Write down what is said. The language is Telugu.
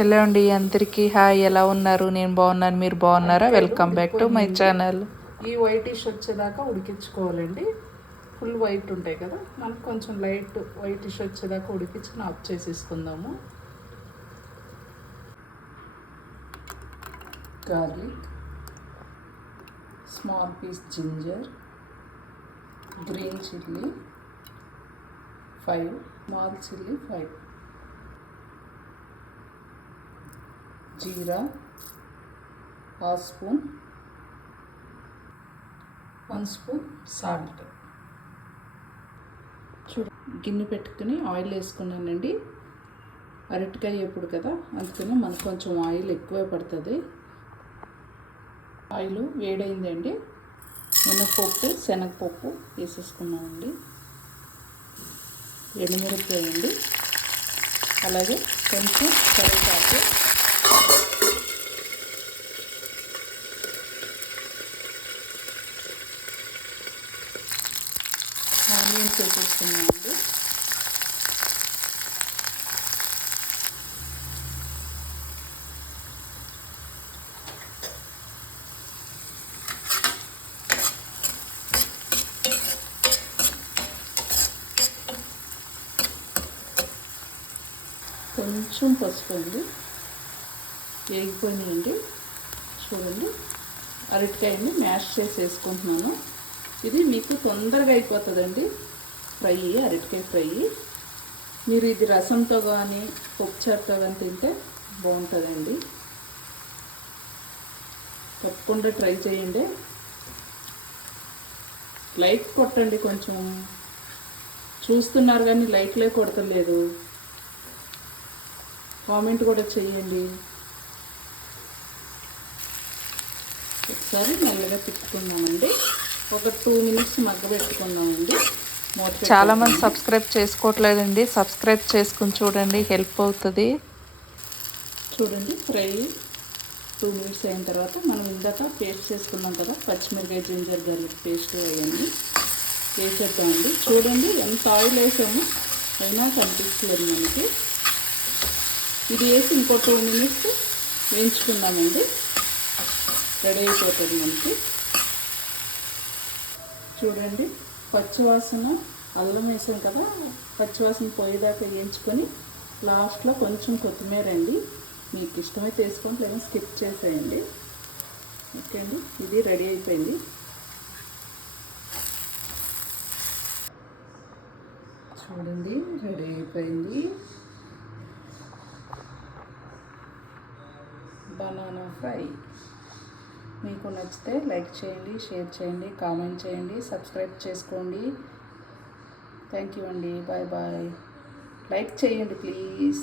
హలో అండి అందరికీ హాయ్, ఎలా ఉన్నారు? నేను బాగున్నాను, మీరు బాగున్నారా? Welcome back to my channel. ఈ వైటిష్ వచ్చేదాకా ఉడికించుకోవాలండి. ఫుల్ వైట్ ఉంటాయి కదా, మనకు కొంచెం లైట్ వైటిష్ వచ్చేదాకా ఉడికించుకుని ఆఫ్ చేసేసుకుందాము. Garlic, small piece ginger, green chilli 5, small chilli 5, జీరా 1/2 స్పూన్, 1 స్పూన్ సాల్ట్. గిన్నె పెట్టుకుని ఆయిల్ వేసుకున్నానండి. అరటికాయ ఎప్పుడు కదా, అందుకని మనకు కొంచెం ఆయిల్ ఎక్కువే పడుతుంది. ఆయిల్ వేడైందండి. మినపప్పు, శనగపప్పు వేసేసుకున్నామండి. ఎండుమిరపకాయ అండి, అలాగే కొంచెం కరివేపాకు, ఆనియన్స్ వేసేసుకున్నామండి. కొంచెం పసుపు అండి, వేగిపోయినాయండి. చూడండి, అరటికాయని మ్యాష్ చేసి వేసుకుంటున్నాను. ఇది మీకు తొందరగా అయిపోతుందండి ఫ్రై, అరటికాయ ఫ్రై. మీరు ఇది రసంతో కానీ పప్పుచారుతో కానీ తింటే బాగుంటుందండి. తప్పకుండా ట్రై చేయండి. లైక్ కొట్టండి, కొంచెం చూస్తున్నారు కానీ లైక్లే కొడతలేదు. కామెంట్ కూడా చేయండి. ఒకసారి మెల్లగా తిప్పుకుందామండి. ఒక 2 మినిట్స్ మగ్గబెట్టుకుందామండి. చాలామంది సబ్స్క్రైబ్ చేసుకోవట్లేదండి, సబ్స్క్రైబ్ చేసుకుని చూడండి, హెల్ప్ అవుతుంది. చూడండి, ఫ్రై 2 మినిట్స్ అయిన తర్వాత మనం ఇందాక పేస్ట్ చేసుకున్నాం కదా, పచ్చిమిరకాయ, జింజర్ గార్లిక్ పేస్ట్ వేయండి, వేసేద్దామండి. చూడండి ఎంత ఆయిల్ వేసామో అయినా కనిపించలేదు మనకి. ఇది వేసి ఇంకో 2 మినిట్స్ వేయించుకుందామండి, రెడీ అయిపోతుంది మనకి. చూడండి, పచ్చివాసన, అల్లం వేసాం కదా, పచ్చివాసన పోయేదాకా వేయించుకొని లాస్ట్లో కొంచెం కొత్తిమీర అండి, మీకు ఇష్టమైతే వేసుకోండి, లేదా స్కిప్ చేసేయండి. ఓకే అండి, ఇది రెడీ అయిపోయింది. చూడండి, రెడీ అయిపోయింది బనానా ఫ్రై. మీకు నచ్చితే లైక్ చేయండి, షేర్ చేయండి, కామెంట్ చేయండి, సబ్స్క్రైబ్ చేసుకోండి. థ్యాంక్ యూ అండి, బాయ్ బాయ్. లైక్ చేయండి ప్లీజ్.